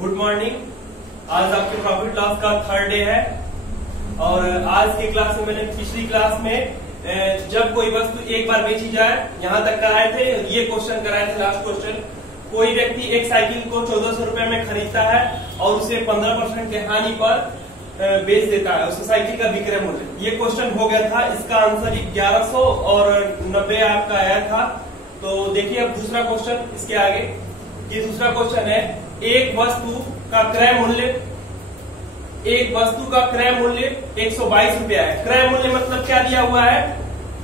Good morning. आज आपके profit loss का थर्ड डे है और आज की क्लास में मैंने पिछली क्लास में जब कोई वस्तु एक बार बेची जाए यहाँ तक कराए थे। ये क्वेश्चन कराए थे, लास्ट क्वेश्चन। कोई व्यक्ति एक साइकिल को 1400 रुपए में खरीदता है और उसे 15% के हानि पर बेच देता है, उस साइकिल का विक्रय मूल्य। ये क्वेश्चन हो गया था, इसका आंसर 1100 और 90 आपका आया था। तो देखिए अब दूसरा क्वेश्चन इसके आगे। ये दूसरा क्वेश्चन है, एक वस्तु का क्रय मूल्य 122 रुपया है। क्रय मूल्य मतलब क्या दिया हुआ है,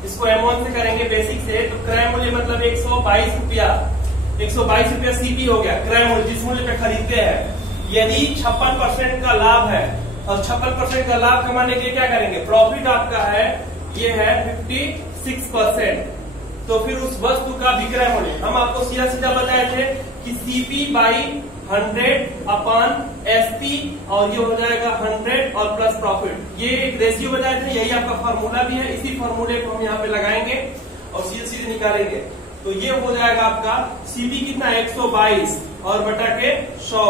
इसको M1 से करेंगे बेसिक से। तो क्रय मूल्य मतलब 122 रुपया, 122 रुपया सीपी हो गया क्रय मूल्य, जिस मूल्य पे खरीदते हैं। यदि 56% का लाभ है और 56% का लाभ कमाने के लिए क्या करेंगे, प्रॉफिट आपका है ये है 56%। तो फिर उस वस्तु का विक्रय मूल्य हम आपको सीधा सीधा बताए थे कि CP बाई 100 अपॉन SP और ये हो जाएगा 100 और प्लस प्रॉफिट। ये एक रेशियो बताए थे, यही आपका फार्मूला भी है। इसी फार्मूले को हम यहाँ पे लगाएंगे और सीधे सीधे निकालेंगे। तो ये हो जाएगा आपका CP कितना 122 और बटा के 100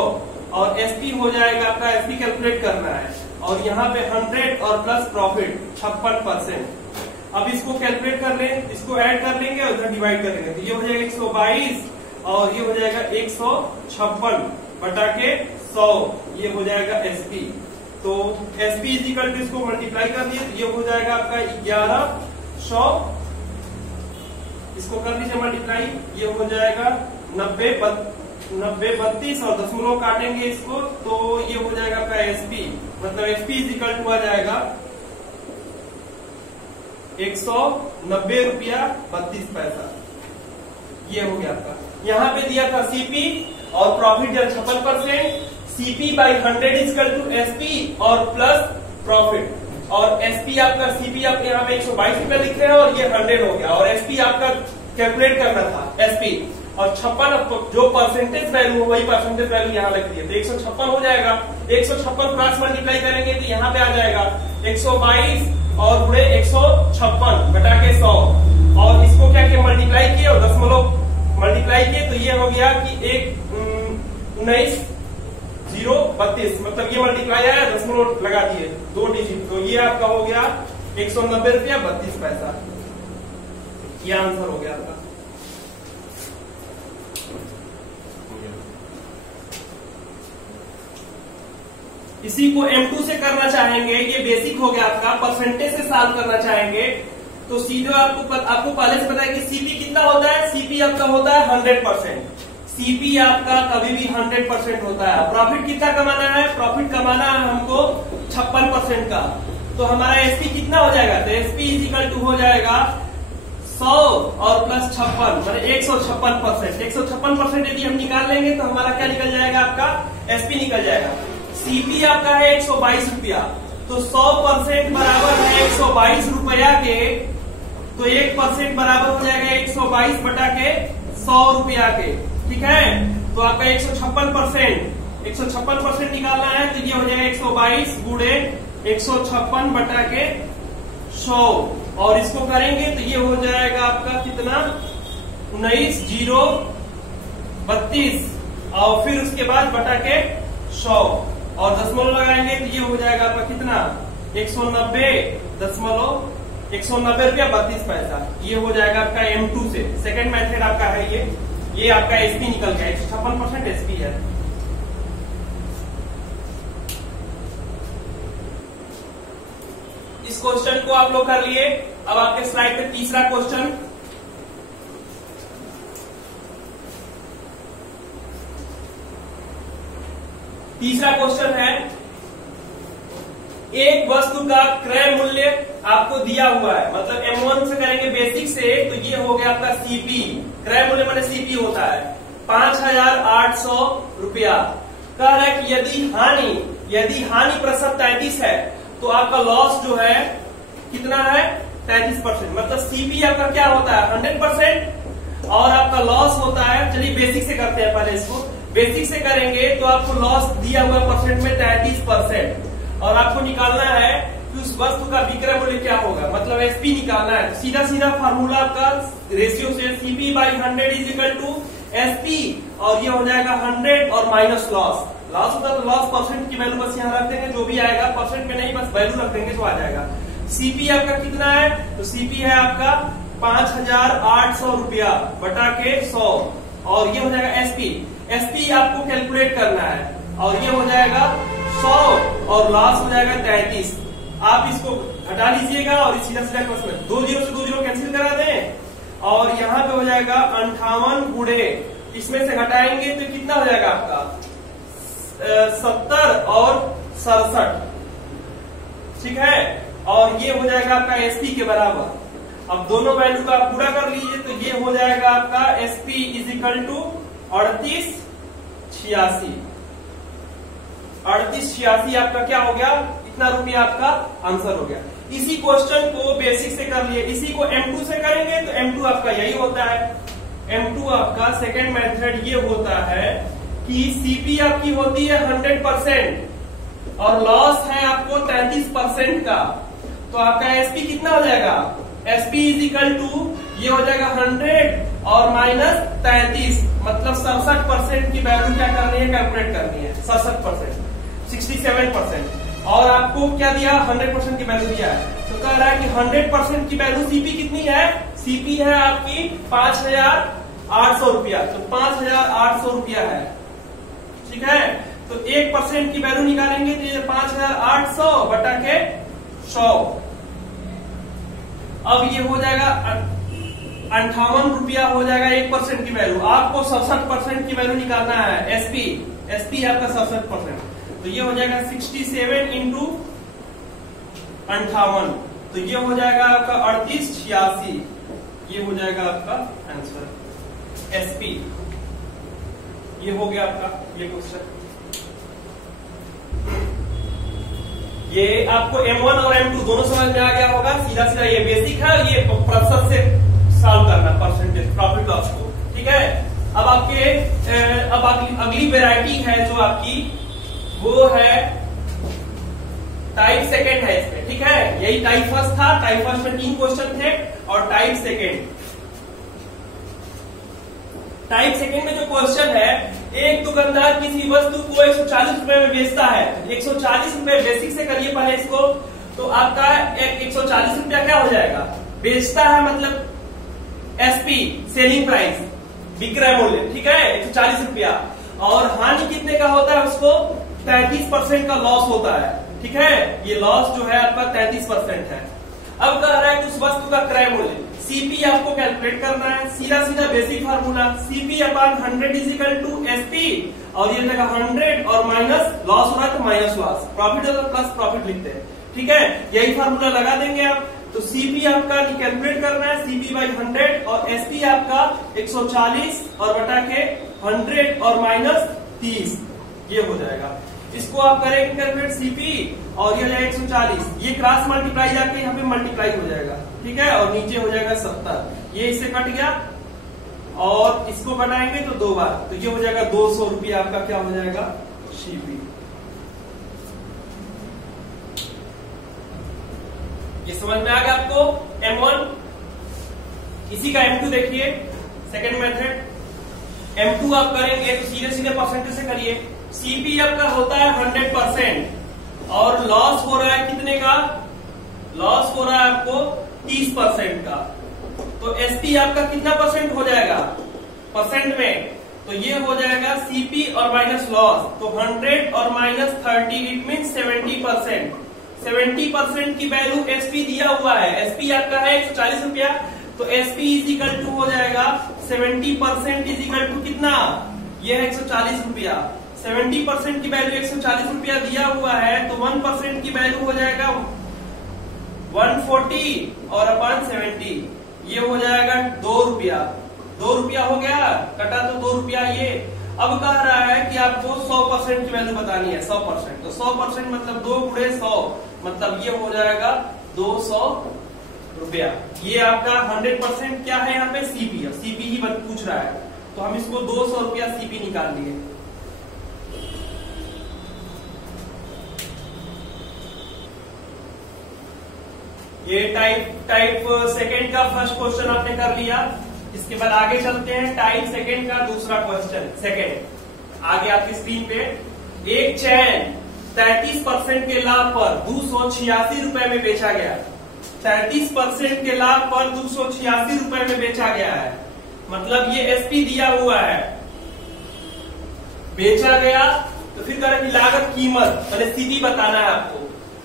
और SP हो जाएगा आपका, SP कैलकुलेट करना है और यहाँ पे 100 और प्लस प्रॉफिट 56%। अब इसको कैलकुलेट कर लें, इसको ऐड कर लेंगे और उधर डिवाइड कर लेंगे। तो ये हो जाएगा 122 और ये हो जाएगा 156 बटा के 100, ये हो जाएगा SP। तो SP इज इक्वल टू इसको मल्टीप्लाई कर दिए तो ये हो जाएगा आपका 1100, इसको कर दीजिए मल्टीप्लाई, ये हो जाएगा 90 32 और दशमलव काटेंगे इसको तो ये हो जाएगा आपका SP। मतलब SP इज इक्वल टू आ जाएगा 190 रुपया 32 पैसा। ये हो गया आपका। यहाँ पे दिया था CP और प्रॉफिट दिया 56%। CP by 100 is equal to SP और प्लस प्रॉफिट। और SP आपका CP आपके यहाँ पे 122 रुपया लिखे हैं और ये 100 हो गया और SP आपका कैलकुलेट करना था SP और 56 जो परसेंटेज वैल्यू हो वही परसेंटेज वैल्यू यहाँ लिख दिए। तो 156 हो जाएगा, 156 क्रॉस मल्टीप्लाई करेंगे तो यहाँ पे आ जाएगा 122 और गुणे 156 बटा के 100 और इसको क्या किया मल्टीप्लाई किए और दशमलव मल्टीप्लाई किए तो ये हो गया कि 19,032 मतलब ये मल्टीप्लाई आया, दशमलव लगा दिए 2 डिजिट। तो ये आपका हो गया 190 रुपया 32 पैसा। ये आंसर हो गया आपका। इसी को M2 से करना चाहेंगे, ये बेसिक हो गया आपका। परसेंटेज से सॉल्व करना चाहेंगे तो सीधे आपको पहले से पता है कि CP कितना होता है, CP आपका होता है 100%। CP आपका कभी भी 100% होता है। प्रॉफिट कितना कमाना है, प्रॉफिट कमाना है हमको 56% का। तो हमारा SP कितना हो जाएगा, तो SP इज इक्वल टू हो जाएगा 100 और प्लस 56 मतलब 156%। 156% यदि हम निकाल लेंगे तो हमारा क्या निकल जाएगा, आपका SP निकल जाएगा। CP आपका है 122 रुपया तो 100% बराबर है 122 रुपया के, तो 1% बराबर हो जाएगा 122 बटा के 100 रुपया के। ठीक है, तो आपका 156% निकालना है तो ये हो जाएगा 122 गुणे 156 बटा के 100 और इसको करेंगे तो ये हो जाएगा आपका कितना 19,032 और फिर उसके बाद बटा के 100 और दशमलव लगाएंगे तो ये हो जाएगा आपका कितना 190 रुपया 32 पैसा। ये हो जाएगा आपका M2 से। सेकंड मेथड आपका है ये आपका SP निकल गया, 156% SP है। इस क्वेश्चन को आप लोग कर लिए। अब आपके स्लाइड पे तीसरा क्वेश्चन। तीसरा क्वेश्चन है, एक वस्तु का क्रय मूल्य आपको दिया हुआ है, मतलब M1 से करेंगे बेसिक से तो ये हो गया आपका CP। क्रय मूल्य माने CP होता है 5,800 रुपया। कह रहा है कि यदि हानि प्रतिशत 33 है तो आपका लॉस जो है कितना है 33%। मतलब CP आपका क्या होता है 100% और आपका लॉस होता है, चलिए बेसिक से करते हैं पहले इसको। बेसिक से करेंगे तो आपको लॉस दिया हुआ परसेंट में 33% और आपको निकालना है कि उस वस्तु का विक्रय मूल्य क्या होगा, मतलब SP निकालना है। सीधा सीधा फार्मूला आपका रेशियो से CP by 100 is equal to SP और ये हो जाएगा 100 और माइनस लॉस। लॉस होता है तो लॉस परसेंट की वैल्यू बस यहाँ रख देंगे, जो भी आएगा परसेंट में नहीं बस वैल्यू रख देंगे तो आ जाएगा। सीपी आपका कितना है, तो सीपी है आपका 5800 रुपया बटा के 100, और ये हो जाएगा एसपी। एसपी आपको कैलकुलेट करना है और ये हो जाएगा 100 और लॉस हो जाएगा 33। आप इसको हटा लीजिएगा और सीधा सीधा क्वेश्चन 2 जीरो से 2 जीरो कैंसिल करा दें और यहाँ पे हो जाएगा 58 गुणे इसमें से घटाएंगे तो कितना हो जाएगा आपका 70 और 67, ठीक है, और ये हो जाएगा आपका एसपी के बराबर। अब दोनों वैल्यू का आप पूरा कर लीजिए तो ये हो जाएगा आपका एसपी इज इक्वल टू 3886। 3886 आपका क्या हो गया, इतना रुपया आपका आंसर हो गया। इसी क्वेश्चन को बेसिक से कर लिए, इसी को M2 से करेंगे तो M2 आपका यही होता है। M2 आपका सेकेंड मेथड ये होता है कि सीपी आपकी होती है 100% और लॉस है आपको 33% का, तो आपका एसपी कितना हो जाएगा, एसपी इज इक्वल टू ये हो जाएगा 100 और माइनस 33, मतलब 67% की वैल्यू क्या करनी है, कैलकुलेट करनी है। 67%, 67%, और आपको क्या दिया 100% की वैल्यू दिया है, तो कह रहा है कि 100% की वैल्यू सीपी कितनी है, सीपी है आपकी 5800 रुपया, तो 5800 रुपया है, ठीक है। तो 1% की वैल्यू निकालेंगे तो ये 5800 बटा के 100, अब ये हो जाएगा 58 रुपया हो जाएगा 1% की वैल्यू। आपको 67% की वैल्यू निकालना है, एसपी आपका 67%, तो ये हो जाएगा 67 इंटू 58, तो ये हो जाएगा आपका 3886, ये हो जाएगा आपका आंसर एसपी। ये हो गया आपका ये क्वेश्चन। ये आपको M1 और M2 दोनों समझ में आ गया होगा, सीधा सीधा ये बेसिक है, ये प्रतिशत से सॉल्व करना परसेंटेज प्रॉफिट लॉस को, ठीक है। अब आपके अब अगली वेराइटी है जो आपकी वो है टाइप सेकेंड है इसमें, ठीक है। यही टाइप फर्स्ट था, टाइप फर्स्ट में 3 क्वेश्चन थे और टाइप सेकेंड। टाइप सेकेंड में जो क्वेश्चन है, एक दुकानदार किसी वस्तु को 140 रुपए में बेचता है, 140 रुपए बेसिक से करिए पहले इसको, तो आपका 140 रुपया क्या हो जाएगा, बेचता है मतलब एसपी सेलिंग प्राइस, विक्रय मूल्य, ठीक है, 140 रुपया, और हानि कितने का होता है, उसको 33% का लॉस होता है, ठीक है। ये लॉस जो है आपका 33% है। अब कह रहा है कि उस वस्तु का क्रय मूल्य सीपी आपको कैलकुलेट करना है, सीधा सीधा basic formula CP upon 100 is equal to SP, और ये जगह 100 और माइनस लॉस हो रहा है तो माइनस लॉस, प्रॉफिट होगा प्लस प्रॉफिट लिखते हैं, ठीक है। यही फार्मूला लगा देंगे आप, तो सीपी आपका कैलकुलेट करना है, सीपी बाई 100 और एसपी आपका 140 और बटा के 100 और माइनस 30, ये हो जाएगा। इसको आप करेंगे कैलकुलेट सीपी और ये जाएगा 140, ये क्रॉस मल्टीप्लाई जाके यहाँ पे मल्टीप्लाई हो जाएगा, ठीक है, और नीचे हो जाएगा 70, ये इससे कट गया और इसको बनाएंगे तो 2 बार, तो ये हो जाएगा 200 रुपया आपका क्या हो जाएगा सीपी। ये समझ में आ गया आपको M1। इसी का M2 देखिए, सेकेंड मेथड। M2 आप करेंगे तो सीधे सीधे परसेंटेज से करिए। सीपी आपका होता है 100% और लॉस हो रहा है कितने का, लॉस हो रहा है आपको 30% का, तो एसपी आपका कितना परसेंट हो जाएगा परसेंट में, तो ये हो जाएगा सीपी और माइनस लॉस, तो 100 और माइनस 30 इट मीन 70%। 70% की वैल्यू एसपी दिया हुआ है, एसपी आपका है 140 रुपया, तो एसपी इज इक्वल टू हो जाएगा 70% इज इक्वल टू कितना, ये है 140 रुपया। 70% की वैल्यू 140 रुपया दिया हुआ है, तो 1% की वैल्यू हो जाएगा 140 और अपॉन 70, ये हो जाएगा 2 रुपया। 2 रुपया हो गया, कटा तो 2 रुपया ये। अब कह रहा है कि आपको 100% की वैल्यू बतानी है, 100%, तो 100% मतलब 2 गुणे 100, मतलब ये हो जाएगा 200 रुपया। ये आपका 100% क्या है यहाँ पे सीपी, सीपी ही पूछ रहा है, तो हम इसको 200 रुपया सीपी निकाल लिए। ये टाइप सेकेंड का फर्स्ट क्वेश्चन आपने कर लिया। इसके बाद आगे चलते हैं टाइप सेकेंड का दूसरा क्वेश्चन, सेकेंड आगे आपकी स्क्रीन पे। एक चैन 33% के लाभ पर 286 रुपए में बेचा गया। 33% के लाभ पर 286 रुपए में बेचा गया है। मतलब ये एसपी दिया हुआ है, बेचा गया। तो फिर कह रहा है कि लागत कीमत मैंने सीधी बताना है आपको।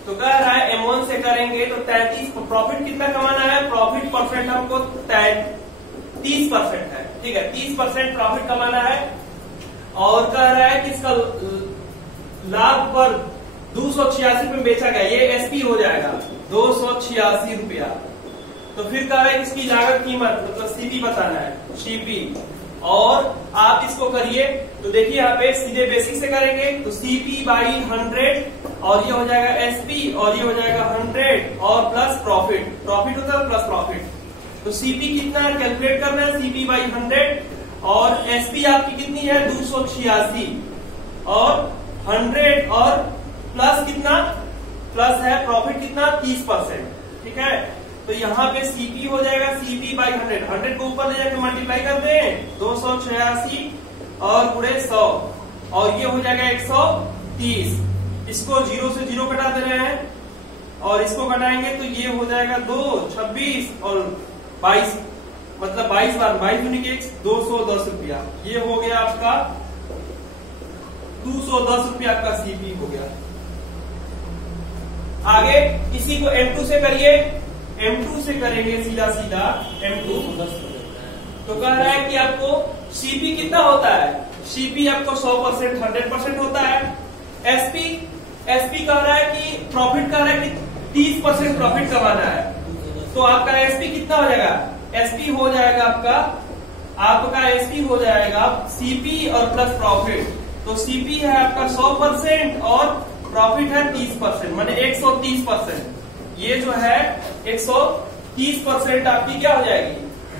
तो कह रहा है M1 से करेंगे तो 33, प्रॉफिट कितना कमाना है, प्रॉफिट परसेंट हमको 30% है, ठीक है, 30% प्रॉफिट कमाना है। और कह रहा है कि इसका लाभ पर 286 में बेचा गया, ये एसपी हो जाएगा 286 रुपया। तो फिर कह रहा है इसकी लागत कीमत मतलब सीपी बताना है, सीपी। और आप इसको करिए तो देखिए यहाँ पे सीधे बेसिक से करेंगे तो सीपी बाई 100 और ये हो जाएगा एसपी और ये हो जाएगा 100 और प्लस प्रॉफिट, प्रॉफिट होता है प्लस प्रॉफिट। तो सीपी कितना कैलकुलेट करना है, सीपी बाई 100 और एसपी आपकी कितनी है 286 और 100 और प्लस कितना, प्लस है प्रॉफिट कितना 30%, ठीक है। तो यहाँ पे सीपी हो जाएगा सीपी बाई 100 को ऊपर ले जाकर मल्टीप्लाई कर दें 286 और पूरे 100 और ये हो जाएगा 130। इसको 0 से 0 कटा दे रहे हैं और इसको घटाएंगे तो ये हो जाएगा 2, 26 और 22, मतलब 22 बार 22 दूनी के 210 रुपया। ये हो गया आपका 210 रुपया आपका सीपी हो गया। आगे इसी को M2 से करिए, M2 से करेंगे सीधा सीधा M2। तो कह रहा है कि आपको सीपी कितना होता है, सीपी आपको 100% 100% होता है। एसपी कह रहा है कि प्रॉफिट कह रहा है कि 30% प्रॉफिट कमाना है। तो आपका एसपी कितना हो जाएगा, एसपी हो जाएगा आपका एसपी हो जाएगा सीपी और प्लस प्रॉफिट। तो सीपी है आपका 100% और प्रॉफिट है 30%, माने 130%। ये जो है 130% आपकी क्या हो जाएगी,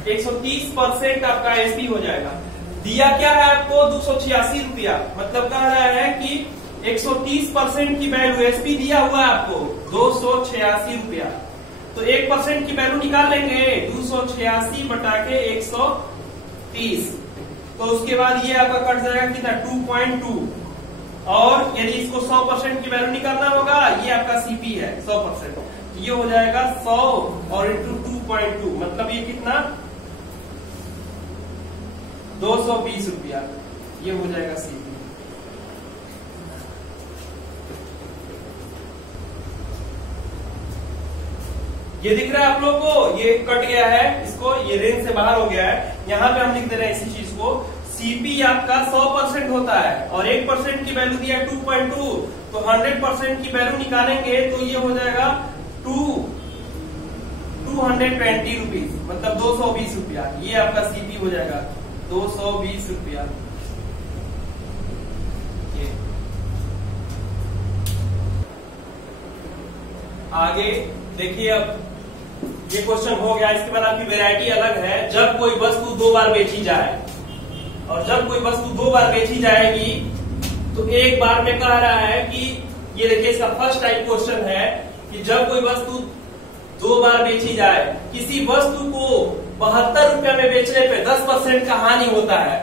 130% आपका एसपी हो जाएगा। दिया क्या है आपको 286 रुपया, मतलब कह रहा है कि 130% की वैल्यू एसपी दिया हुआ है आपको 286 रुपया। तो 1% की वैल्यू निकाल लेंगे 286 बटा के 130। तो उसके बाद ये आपका कट जाएगा कितना 2.2 और यदि इसको 100% की वैल्यू निकालना होगा, ये आपका सीपी है 100%, ये हो जाएगा 100 और इंटू 2.2 मतलब ये कितना 220 रुपया, ये हो जाएगा सीपी। ये दिख रहा है आप लोग को, ये कट गया है, इसको ये रेंज से बाहर हो गया है। यहाँ पे हम लिख दे रहे हैं इसी चीज को, सीपी आपका 100% होता है और 1% की वैल्यू दिया 2.2, तो 100% की वैल्यू निकालेंगे तो ये हो जाएगा 220 रुपीज, मतलब 220 रुपया। ये आपका सीपी हो जाएगा 220 रुपया। आगे देखिए, अब ये क्वेश्चन हो गया। इसके बाद आपकी वैरायटी अलग है। जब कोई वस्तु 2 बार बेची जाए, और जब कोई वस्तु 2 बार बेची जाएगी तो एक बार में कह रहा है कि ये देखिए इसका फर्स्ट टाइप क्वेश्चन है कि जब कोई वस्तु 2 बार बेची जाए, किसी वस्तु को 72 रुपये में बेचने पे 10% का हानि होता है।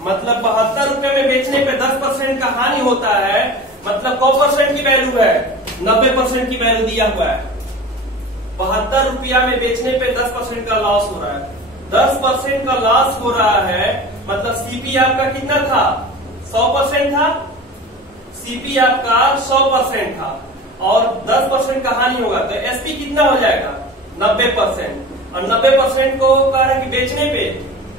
मतलब 72 रुपये में बेचने पे 10% का हानि होता है, मतलब 100% की वैल्यू है, 90% की वैल्यू दिया हुआ है। 72 रुपया में बेचने पे 10% का लॉस हो रहा है, 10% का लॉस हो रहा है, मतलब सीपी आपका कितना था 100% था, सीपी आपका 100% था और 10% का हानि होगा तो एसपी कितना हो जाएगा 90%। और 90% को कह रहा है कि बेचने पे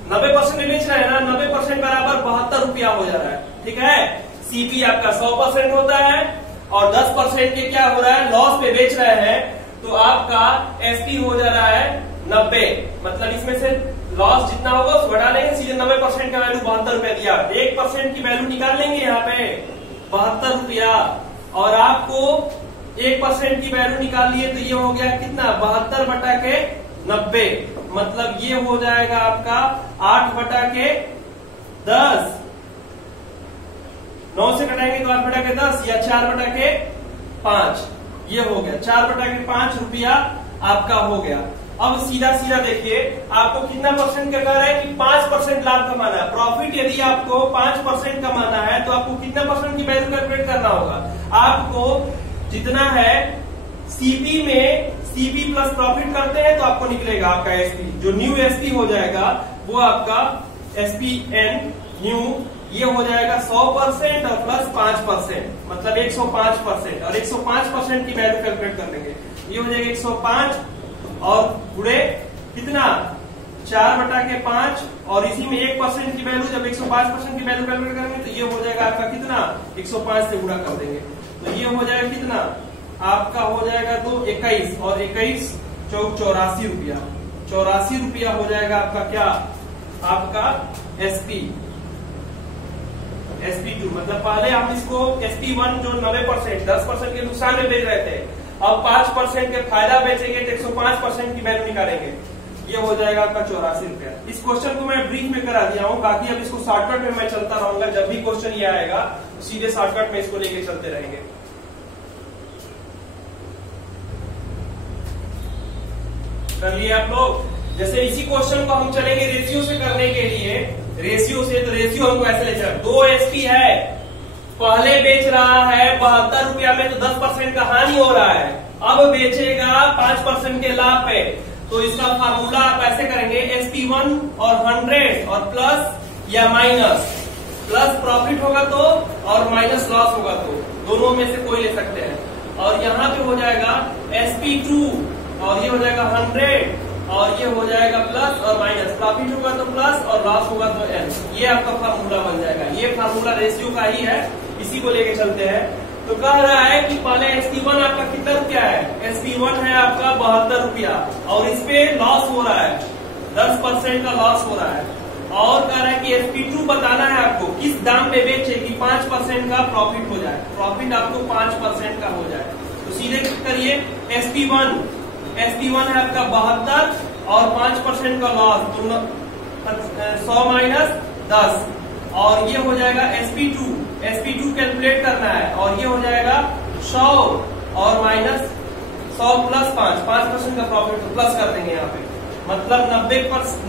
90% में बेच रहा है ना, 90% बराबर 72 रुपया हो जा रहा है, ठीक है। सीपी आपका 100% होता है और 10% के क्या हो रहा है लॉस पे बेच रहे हैं, तो आपका एसपी हो जा रहा है 90। मतलब इसमें से लॉस जितना होगा उसको घटा लेंगे, सीधे 90% का वैल्यू 72 रुपया दिया, 1% की वैल्यू निकाल लेंगे यहाँ पे 72 रुपया, और आपको 1% की वैल्यू निकाल लिए तो ये हो गया कितना 72 बटा के 90, मतलब ये हो जाएगा आपका 8 बटा के 10, 9 से कटाएंगे तो 8 बटा के 10 या 4 बटा के 5, ये हो गया 4 बटा के 5 रुपया आपका हो गया। अब सीधा सीधा देखिए आपको कितना परसेंट का कह रहा है कि 5% लाभ कमाना है। प्रॉफिट यदि आपको 5% कमाना है तो आपको कितना परसेंट की वैल्यू कैलकुलेट होगा। आपको जितना है सीपी में सीपी प्लस प्रॉफिट करते हैं तो आपको निकलेगा आपका एसपी, जो न्यू एसपी हो जाएगा वो आपका एसपी एन न्यू, ये हो जाएगा 100% और प्लस 5%, मतलब 105%, और 105% की वैल्यू कैलकुलेट कर लेंगे। ये हो जाएगा 105 और गुणे कितना 4/5, और इसी में 1% की वैल्यू, जब 105% की वैल्यू कैलकुलेट करेंगे तो ये हो जाएगा आपका कितना 105 से गुणा कर देंगे तो ये हो जाएगा कितना आपका हो जाएगा तो 21 और 21 84 रुपया, 84 रुपया हो जाएगा आपका क्या आपका SP2। मतलब पहले हम इसको SP1 जो 90% 10% के नुकसान में बेच रहे थे, अब 5% के फायदा बेचेंगे तो 105% की वैल्यू निकालेंगे, ये हो जाएगा आपका 84 रुपया। इस क्वेश्चन को मैं ब्रीफ में करा दिया हूँ, बाकी अब इसको शॉर्टकट में मैं चलता रहूंगा। जब भी क्वेश्चन ये आएगा तो सीधे शॉर्टकट में इसको लेके चलते रहेंगे। कर लिए आप लोग। जैसे इसी क्वेश्चन को हम चलेंगे रेशियो से करने के लिए, रेशियो से, तो रेशियो हमको ऐसे ले चल, 2 एसपी है, पहले बेच रहा है 72 रुपया में, तो 10% का हानि हो रहा है, अब बेचेगा 5% के लाभ पे, तो इसका फार्मूला आप ऐसे करेंगे SP1 और 100 और प्लस या माइनस, प्लस प्रॉफिट होगा तो और माइनस लॉस होगा तो, दोनों में से कोई ले सकते हैं। और यहाँ पे हो जाएगा SP2 और ये हो जाएगा 100 और ये हो जाएगा प्लस और माइनस, प्रॉफिट होगा तो प्लस और लॉस होगा तो एन, ये आपका फार्मूला बन जाएगा। ये फार्मूला रेशियो का ही है, इसी को लेके चलते हैं। तो कह रहा है कि पहले SP1 आपका कितना रुपया है, SP1 है आपका 72 रुपया, और इस पे लॉस हो रहा है, 10% का लॉस हो रहा है, और कह रहा है कि SP2 बताना है आपको किस दाम पे बेचे कि 5% का प्रॉफिट हो जाए, प्रॉफिट आपको 5% का हो जाए। तो सीधे करिए SP1 है आपका 72 और 5% का लॉस, 100 माइनस 10, और ये हो जाएगा SP2 कैलकुलेट करना है, और ये हो जाएगा 100 और माइनस 100 प्लस 5% का प्रॉफिट प्लस कर देंगे यहाँ पे, मतलब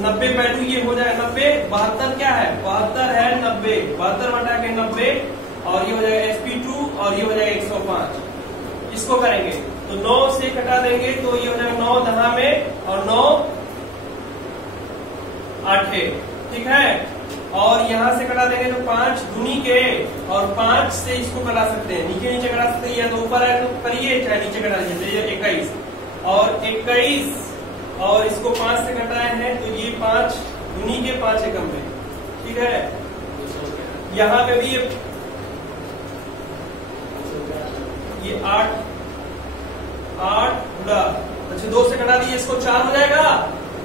90 वैल्यू ये हो जाएगा 90, 72 क्या है 72 है 90, 72 बटा के 90, और ये हो जाएगा SP2 और ये हो जाएगा 105। इसको करेंगे तो 9 से कटा देंगे तो ये हो जाएगा 9 10 में और 9 8, ठीक है, और यहां से कटा देंगे तो 5 दूनी के, और 5 से इसको कटा सकते हैं, नीचे कटा सकते हैं, या तो ऊपर है तो करिए चाहे नीचे कटा दीजिए, 21 और 21 और इसको 5 से कटाए हैं तो ये 5 दूनी के 5 एकम में, ठीक है। यहाँ पे भी ये 8 गुड़ा, अच्छा 2 से कटा दीजिए, इसको 4 हो जाएगा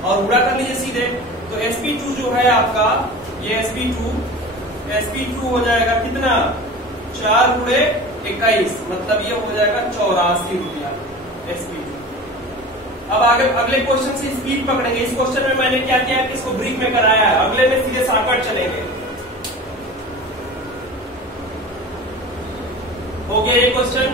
और गुड़ा कर लीजिए सीधे। तो SP2 जो है आपका, ये SP2 हो जाएगा कितना 4 गुणे 21, मतलब ये हो जाएगा 84 रुपया SP2। अब आगे अगले क्वेश्चन से स्पीड पकड़ेंगे। इस क्वेश्चन में मैंने क्या किया है कि इसको ब्रीफ में कराया है, अगले में सीधे शॉर्टकट चलेंगे। हो गया ये क्वेश्चन।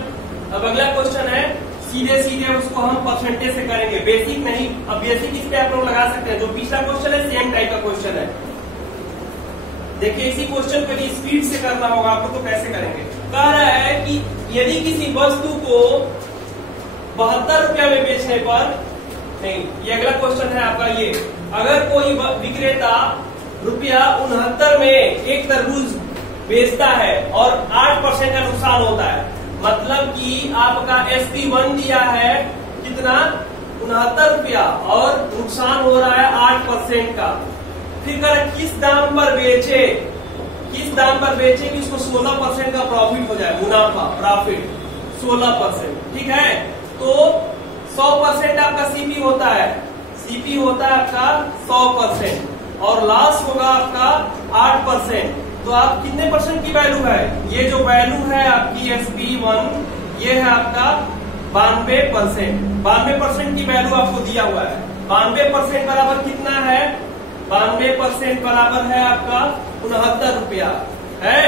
अब अगला क्वेश्चन है सीधे उसको हम परसेंटेज से करेंगे, बेसिक नहीं। अब बेसिक इस पे आप लोग लगा सकते हैं, जो पिछला क्वेश्चन है सेम टाइप का क्वेश्चन है। देखिए इसी क्वेश्चन को स्पीड से करना होगा आपको, तो कैसे करेंगे। कह रहा है कि यदि किसी वस्तु को 72 रुपया में बेचने पर, नहीं ये अगला क्वेश्चन है आपका, ये अगर कोई विक्रेता ₹69 में एक तरबूज बेचता है और 8% का नुकसान होता है, मतलब कि आपका SP1 दिया है कितना 69 रुपया और नुकसान हो रहा है 8% का। फिर कर किस दाम पर बेचे कि उसको 16% का प्रॉफिट हो जाए, मुनाफा प्रॉफिट 16%, ठीक है। तो 100% आपका सीपी होता है आपका 100% और लॉस होगा आपका 8%, तो आप कितने परसेंट की वैल्यू है, ये जो वैल्यू है आपकी SP1 ये है आपका 92% की वैल्यू आपको दिया हुआ है। 92% बराबर कितना है, 92% बराबर है आपका 69 रुपया है।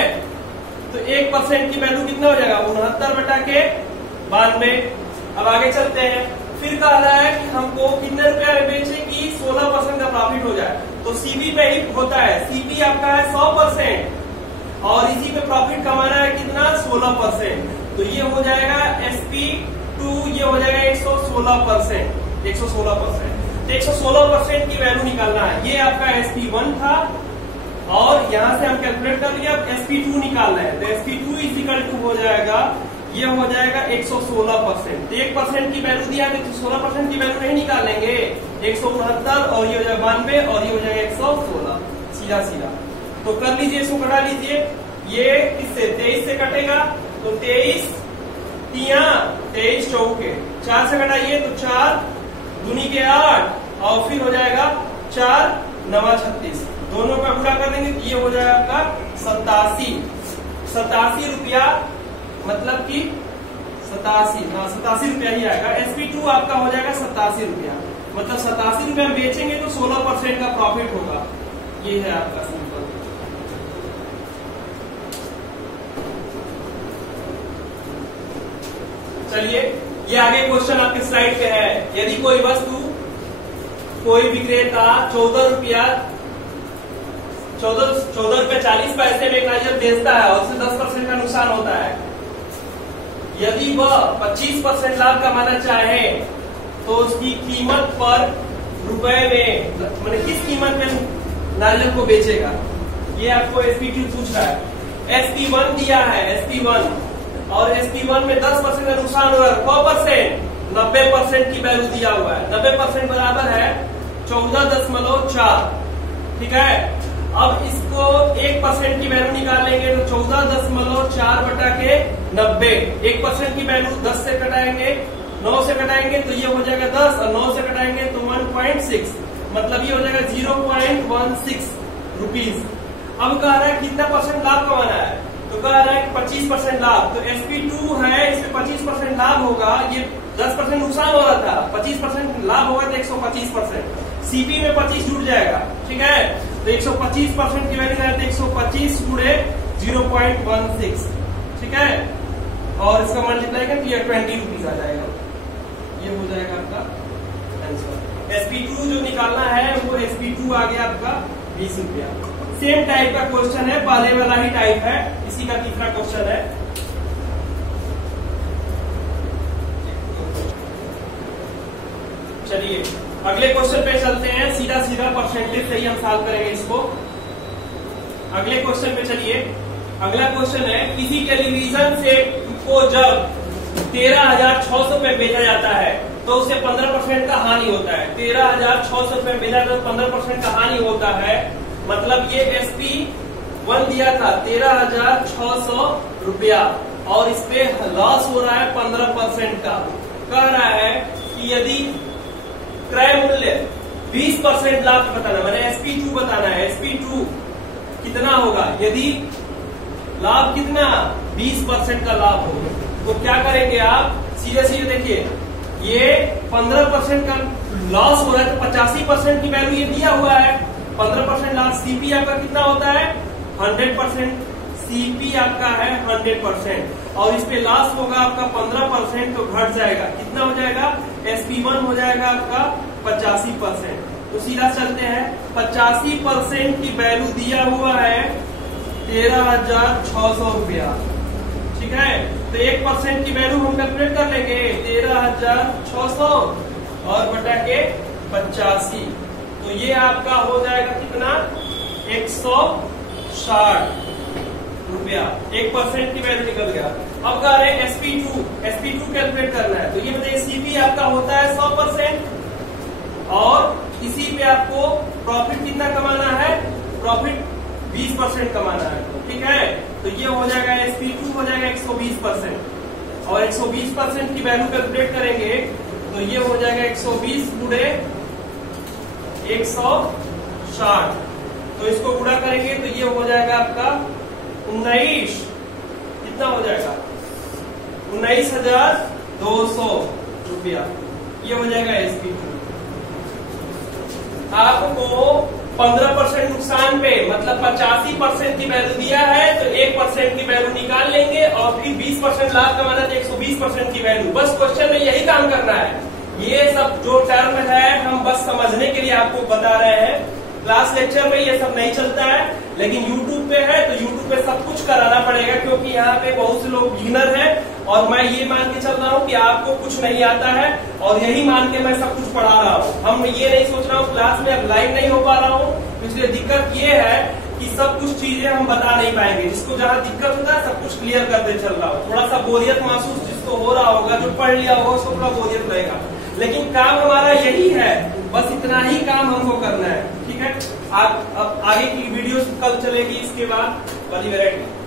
तो 1% की वैल्यू कितना हो जाएगा 69 बटा के 92। अब आगे चलते हैं, फिर कह रहा है कि हमको कितने रुपया में बेचे कि 16% का प्रॉफिट हो जाए, तो सीपी पे ही होता है, सीपी आपका है 100% और इसी पे प्रॉफिट कमाना है कितना 16%, तो ये हो जाएगा SP2, ये हो जाएगा 116%, 116%। 116% की वैल्यू निकालना है। ये आपका SP1 था और यहां से हम कैलकुलेट कर लिया, अब SP2 निकालना है, तो SP2 इक्वल टू हो जाएगा, ये हो जाएगा 116%। 1% की वैल्यू दिया है तो 16% की वैल्यू नहीं निकालेंगे, 169 और ये हो जाएगा 92 और ये हो जाएगा 116, सीधा सीधा। तो कर लीजिए, इसको कटा लीजिए, ये किससे 23 से कटेगा, तो 23 तिया 23 चौके 4 से कटाइए तो 4 दूनी के 8 और फिर हो जाएगा 4 9 36, दोनों का गुणा कर देंगे तो ये हो जाएगा आपका 87 रुपया, मतलब कि 87 रुपया ही आएगा। SP2 आपका हो जाएगा 87 रुपया, मतलब 87 रुपया में बेचेंगे तो 16% का प्रॉफिट होगा। ये है आपका सिंपल। चलिए, ये आगे क्वेश्चन आपके स्लाइड पे है। यदि कोई वस्तु कोई विक्रेता 14 रुपया 40 पैसे में एक नारियल बेचता है और उससे 10% का नुकसान होता है, यदि वह 25% लाभ कमाना चाहे तो उसकी कीमत पर रुपए में, मैंने किस कीमत में नारियल को बेचेगा, ये आपको SP2 पूछ रहा है। SP1 दिया है, SP1 और SP1 में 10% का नुकसान हो रहा है, 90% की वैल्यू दिया हुआ है, 90% बराबर है 14.4, ठीक है। अब इसको 1% की वैल्यू निकालेंगे तो 14.4 बटा के 90, 1% की वैल्यू 10 से कटाएंगे, 9 से कटाएंगे तो ये हो जाएगा 10 और 9 से कटाएंगे तो 1.6, मतलब ये हो जाएगा 0.16 रुपीज। अब कह रहा है कितना परसेंट लाभ कमाना है, तो कह रहा है 25% लाभ, तो SP2 है, इसमें 25% लाभ होगा, ये 10% नुकसान हो रहा था, 25% लाभ होगा तो 125%, CP में 25 जुड़ जाएगा, ठीक है। तो 125% की वैल्यू है तो 125 गुणे 0.16, ठीक है, और इसका मल्टीप्लाई करें तो ये 20 रुपीज आ जाएगा, ये हो जाएगा आपका आंसर। SP2 जो निकालना है वो SP2 आ गया आपका 20 रुपया। सेम टाइप का क्वेश्चन है, पहले वाला ही टाइप है, इसी का तीसरा क्वेश्चन है। चलिए अगले क्वेश्चन पे चलते हैं, सीधा सीधा परसेंटेज से ही हम सॉल्व करेंगे इसको। अगले क्वेश्चन पे चलिए, अगला क्वेश्चन है, किसी टेलीविजन सेट को जब 13,600 में बेचा जाता है तो उसे 15% का हानि होता है। 13,600 में बेचा जाता है तो 15% का हानि होता है, मतलब ये SP1 दिया था 13,600 रुपया और इस पे लॉस हो रहा है 15% का। कह रहा है कि यदि क्रय मूल्य 20% लाभ बताना, मैंने SP2 बताना है, SP2 कितना होगा, यदि लाभ कितना 20% का लाभ होगा तो क्या करेंगे आप, सीधे सीधे देखिए, ये 15% का लॉस हो रहा है तो 85% की वैल्यू ये दिया हुआ है, 15% लॉस, CP आपका कितना होता है 100%, CP आपका है 100% और इस पे लॉस होगा आपका 15% तो घट जाएगा, कितना हो जाएगा, SP1 हो जाएगा आपका 85%। तो सीधा चलते हैं, 85% की वैल्यू दिया हुआ है 13,600 रुपया, ठीक है। तो 1% की वैल्यू हम कैलकुलेट कर लेंगे, 13,600 और बटा के 85, तो ये आपका हो जाएगा कितना 160 रुपया, 1% की वैल्यू निकल गया। अब कह रहे हैं SP2 कैलकुलेट करना है, तो ये बताइए CP आपका होता है 100% और इसी पे आपको प्रॉफिट कितना कमाना है, प्रॉफिट 20% कमाना है, ठीक है। तो ये हो जाएगा SP2 हो जाएगा 120% और 120% की वैल्यू कैलकुलेट करेंगे तो ये हो जाएगा 120 गुणे 160, तो इसको गुणा करेंगे तो ये हो जाएगा आपका 19, कितना हो जाएगा 19,200 रुपया, ये हो जाएगा SP2। आपको 15% नुकसान पे, मतलब 85% की वैल्यू दिया है तो 1% की वैल्यू निकाल लेंगे और फिर 20% लाभ कमाना तो 120% की वैल्यू, बस क्वेश्चन में यही काम करना है। ये सब जो टर्म है हम बस समझने के लिए आपको बता रहे हैं, क्लास लेक्चर में ये सब नहीं चलता है, लेकिन यूट्यूब पे है तो यूट्यूब पे सब कुछ कराना पड़ेगा, क्योंकि यहाँ पे बहुत से लोग बिगिनर हैं और मैं ये मान के चल रहा हूँ कि आपको कुछ नहीं आता है और यही मान के मैं सब कुछ पढ़ा रहा हूँ। हम ये नहीं सोच रहा हूँ क्लास में अब लाइव नहीं हो पा रहा हूँ, इसलिए दिक्कत ये है कि सब कुछ चीजें हम बता नहीं पाएंगे। जिसको जहाँ दिक्कत होता है सब कुछ क्लियर करते चल रहा हूँ। थोड़ा सा बोरियत महसूस जिसको हो रहा होगा, जो पढ़ लिया होगा उसको थोड़ा बोरियत रहेगा, लेकिन काम हमारा यही है, बस इतना ही काम हमको करना है। ठीक है, अब आगे की वीडियो कल चलेगी इसके बाद वाली वैरायटी।